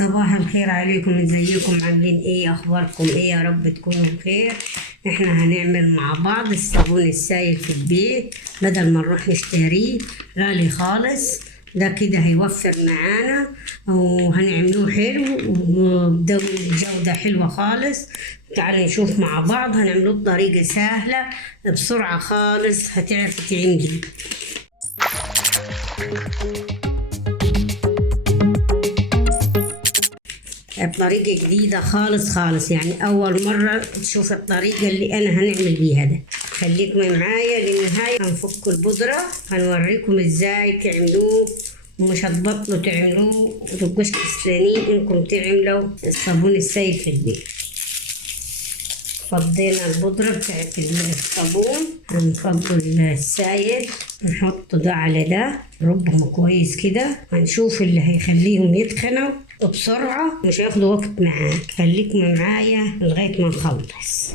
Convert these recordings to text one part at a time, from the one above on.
صباح الخير عليكم، ازيكم؟ عاملين ايه؟ اخباركم ايه؟ يا رب تكونوا بخير. احنا هنعمل مع بعض الصابون السائل في البيت بدل ما نروح نشتريه، غالي خالص. ده كده هيوفر معانا وهنعملوه حلو وبجودة حلوة خالص. تعالوا نشوف مع بعض. هنعملوه بطريقة سهلة بسرعة خالص، هتعرفي تعملي بطريقة جديدة خالص. يعني أول مرة تشوف الطريقة اللي أنا هنعمل بيها ده. خليكم معايا للنهاية. هنفك البودرة، هنوريكم إزاي تعملوه ومش هتبطلوا تعملوه ومتبقوش كسلانين إنكم تعملوا الصابون السائل في البيت. فضينا البودرة بتاعت الصابون، هنفضل السائل نحط ده على ده، نربهم كويس كده. هنشوف اللي هيخليهم يتخنوا بسرعة، مش هياخدوا وقت معاك. خليكم معايا لغاية ما نخلص.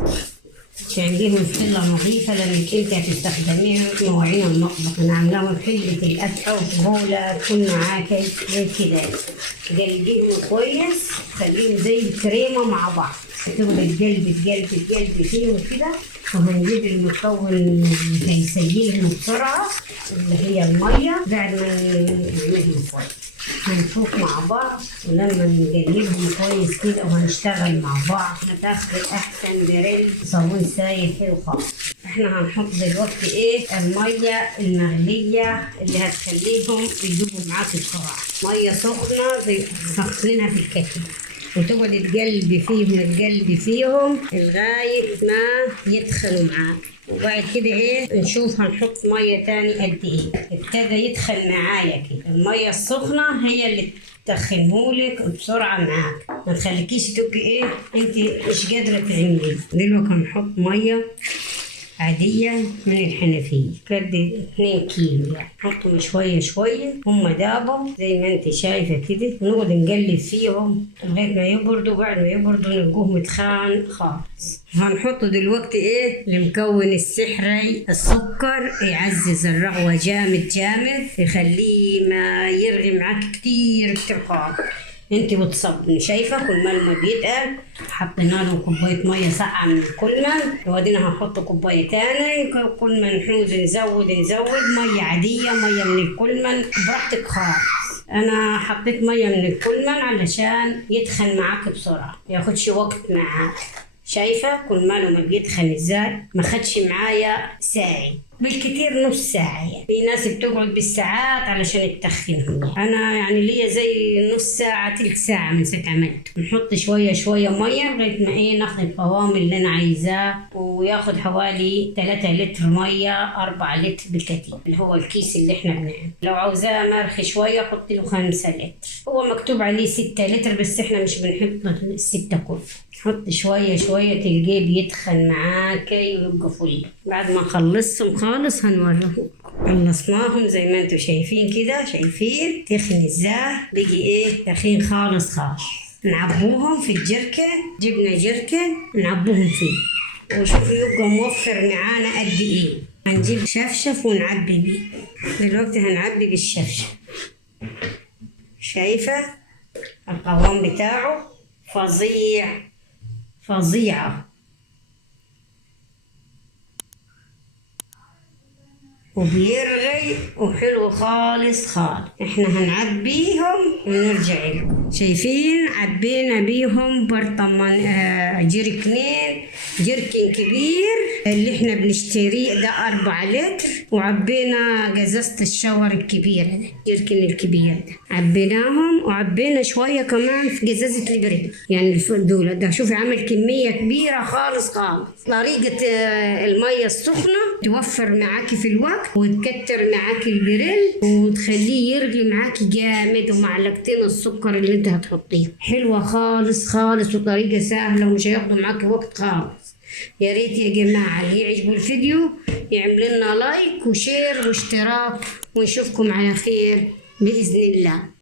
تعمليهم في حلة نظيفة لأنك انت هتستخدميها في مواعين المطبخ. أنا عاملاهم في حلة الأكل أو في بولة تكون معاكي زي كده. تقلبيهم كويس، خليهم زي الكريمة مع بعض. تبغى تقلبي فيهم كده. وهنجيب المكون اللي هيسيلهم بسرعة اللي هي المية بعد ما نعملهم كويس. هنشوف مع بعض، ولما نقلبهم كويس كده وهنشتغل مع بعض هتاخد احسن بريل صابون سائل حلو خالص. احنا هنحط دلوقتي الميه المغليه اللي هتخليهم يجيبوا معاك بسرعه. ميه سخنه سخنينها في الكتل، وتقعد تقلبي فيهم لغايه ما يدخلوا معاك. وبعد كده نشوف هنحط ميه تاني قد ابتدى يدخل معايا كده. الميه السخنه هي اللي تدخلهولك بسرعه معاك، ما تخليكيش تبقي انت مش قادره تعملي. دلوقتي هنحط ميه عادية من الحنفية كده 2 كيلو. يعني نحطهم شوية هم دابوا زي ما انت شايفة كده، ونقعد نقلب فيهم لغاية ما يبردوا. بعد ما يبردوا نلقوه متخان خالص. هنحط دلوقتي المكون السحري السكر، يعزز الرغوة جامد يخليه ما يرغي معاك كتير خالص. انت بتصبني شايفه كل ما بيتقل حطينا له كوبايه ميه ساقعه من الكلمه، وبعدين هنحط كوبايه تاني. كل ما نحوز نزود ميه عاديه، ميه من الكلمه براحتك خالص. انا حطيت ميه من الكلمه علشان يدخن معاك بسرعه، ياخدش وقت معاك. شايفه كل ما بيدخن ازاي؟ ما خدش معايا ساعه، بالكتير نص ساعة. يعني في ناس بتقعد بالساعات علشان تدخنهم. أنا يعني ليا زي نص ساعة تلت ساعة من ساعة عملت. نحط شوية مية لغاية ما ناخد القوام اللي أنا عايزاه، وياخد حوالي 3 لتر مية، 4 لتر بالكتير اللي هو الكيس اللي احنا بنعمل. لو عاوزاه مرخي شوية حط له 5 لتر. هو مكتوب عليه 6 لتر بس احنا مش بنحط 6 كله. حط شوية تلقيه بيدخل معاكي ويبقى فل. بعد ما نخلصهم خالص هنوريهم. خلصناهم زي ما انتم شايفين كده. شايفين تخن ازاي؟ بيجي تخين خالص. نعبوهم في الجركن، جبنا جركن نعبوهم فيه، وشوفوا يبقى موفر معانا قد هنجيب شفشف ونعبي بيه. دلوقتي هنعبي بالشفشف. شايفة القوام بتاعه فظيعة وبيرغي وحلو خالص. احنا هنعبيهم ونرجع لهم. شايفين عبينا بيهم برطمان جركن كبير اللي احنا بنشتريه ده 4 لتر، وعبينا قزازة الشاور الكبيرة ده، جركن الكبير ده عبيناهم، وعبينا شوية كمان في قزازة البريل. يعني الفندولة ده شوفي عمل كمية كبيرة خالص. طريقة المية السخنة توفر معاكي في الوقت وتكتر معاكي البريل وتخليه يرغي معاكي جامد، ومعلقتين السكر اللي انت هتحطيه حلوة خالص وطريقة سهلة ومش هياخدوا معاكي وقت خالص. يا ريت يا جماعة اللي يعجبوا الفيديو يعمل لنا لايك وشير واشتراك، ونشوفكم على خير بإذن الله.